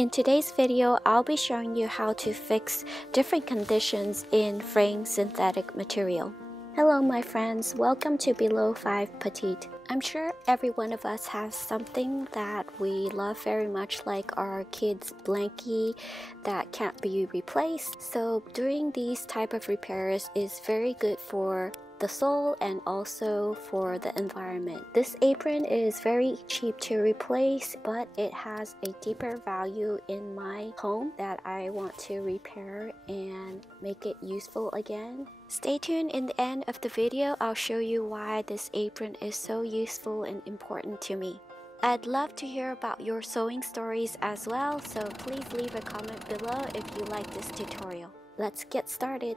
In today's video, I'll be showing you how to fix different conditions in fraying synthetic material. Hello my friends, welcome to Below 5 Petite. I'm sure every one of us has something that we love very much, like our kids' blankie that can't be replaced. So doing these type of repairs is very good for the soul and also for the environment. This apron is very cheap to replace, but it has a deeper value in my home that I want to repair and make it useful again. Stay tuned. In the end of the video, I'll show you why this apron is so useful and important to me. I'd love to hear about your sewing stories as well, so please leave a comment below if you like this tutorial. Let's get started.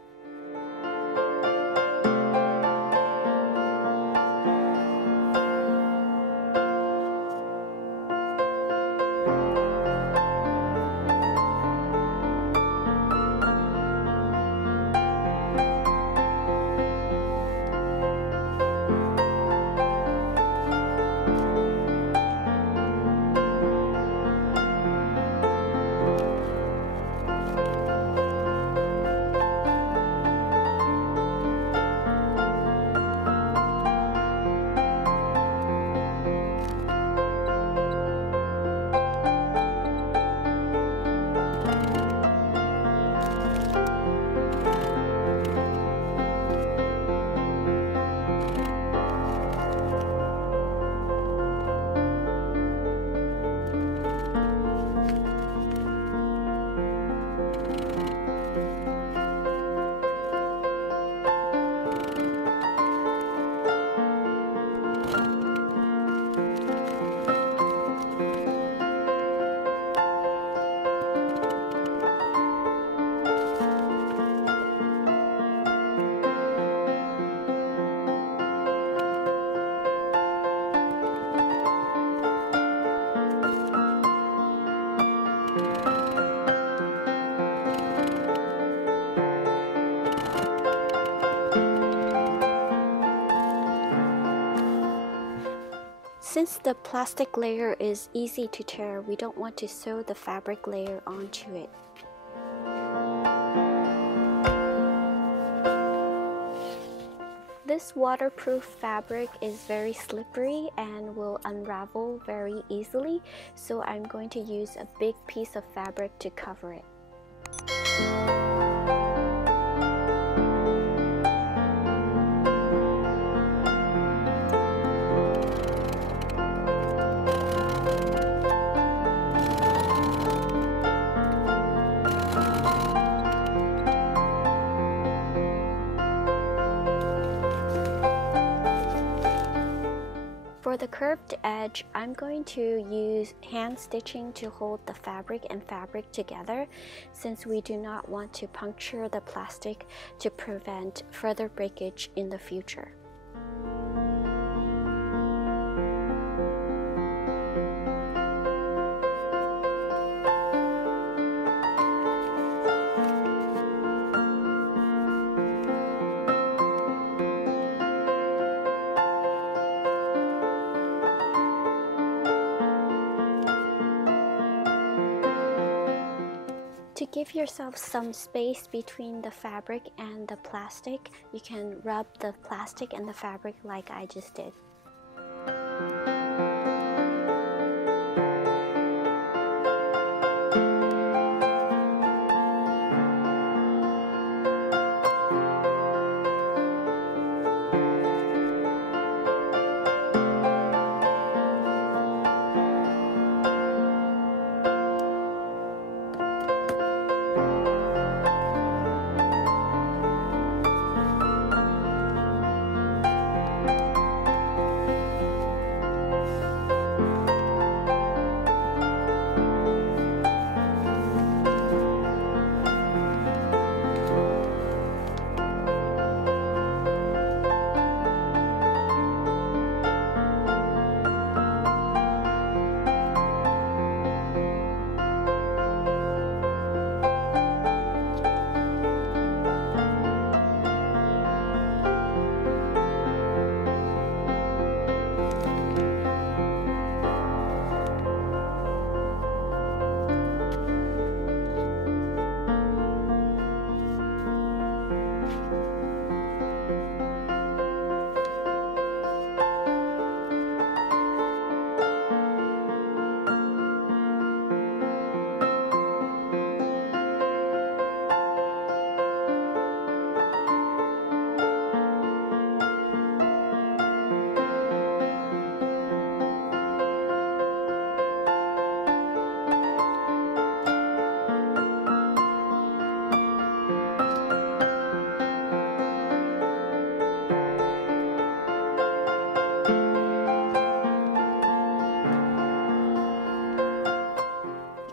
Since the plastic layer is easy to tear, we don't want to sew the fabric layer onto it. This waterproof fabric is very slippery and will unravel very easily, so I'm going to use a big piece of fabric to cover it. For the curved edge, I'm going to use hand stitching to hold the fabric and fabric together, since we do not want to puncture the plastic to prevent further breakage in the future. To give yourself some space between the fabric and the plastic, you can rub the plastic and the fabric like I just did.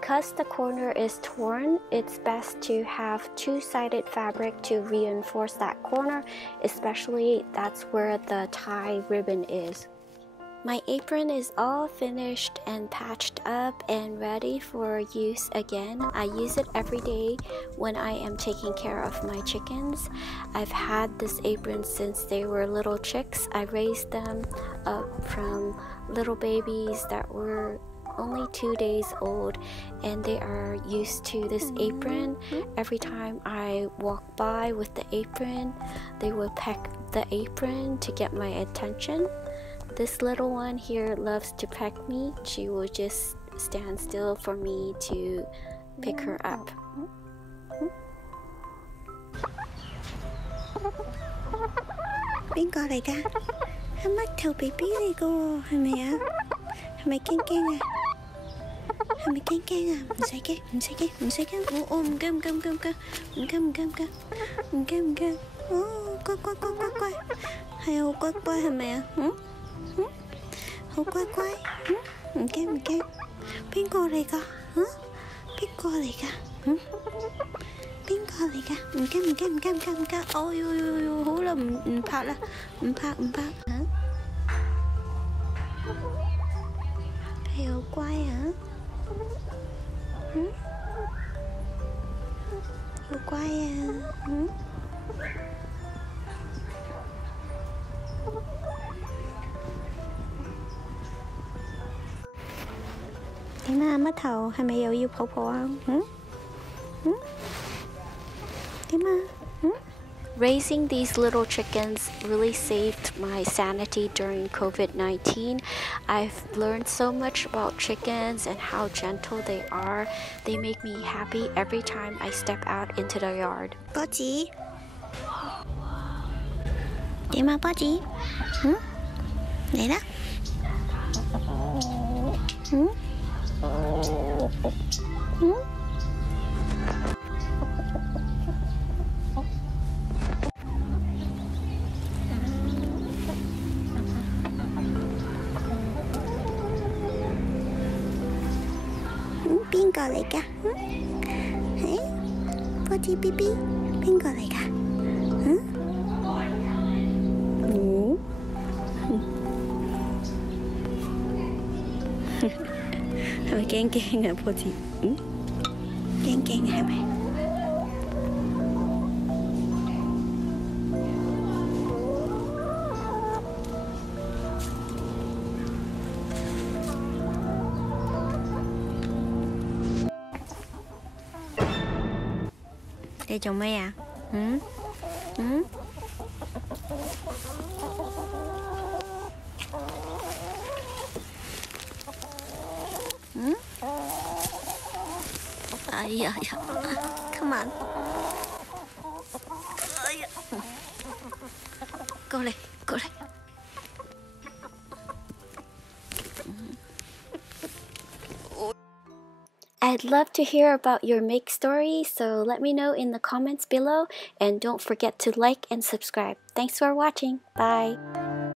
Because the corner is torn, it's best to have two-sided fabric to reinforce that corner, especially that's where the tie ribbon is. My apron is all finished and patched up and ready for use again. I use it every day when I am taking care of my chickens. I've had this apron since they were little chicks. I raised them up from little babies that were only 2 days old, and they are used to this apron. Every time I walk by with the apron, they will peck the apron to get my attention. This little one here loves to peck me. She will just stand still for me to pick her up. Bên co này ca? Hắn mắt thầu baby này cô, hay mày á? Hay mày keng keng à? Hay mày keng keng à? Mình sai cái. Quay. Hay hô quay hay mày á? Hô quay. Mình keng. Bên co này ca? Hả? Bên co này ca? Bên co này ca? Mình keng. Ôi hú là mình phạt là. Mình phạt. Hả? Hay hô quay hả? Hô quay à? Thế mà mất thầu hay mày yêu phổ không? Thế mà Raising these little chickens really saved my sanity during COVID-19. I've learned so much about chickens and how gentle they are. They make me happy every time I step out into the yard. Petite. Thế mà Petite. Này đó. Bên co lại ca? Hả? Petite baby. Bên co lại ca? Hả? Mày keng à Petite? Keng hả mày? Đây chồng mày à? Yeah. Come on. Go lên. I'd love to hear about your make story, so let me know in the comments below, and don't forget to like and subscribe. Thanks for watching. Bye.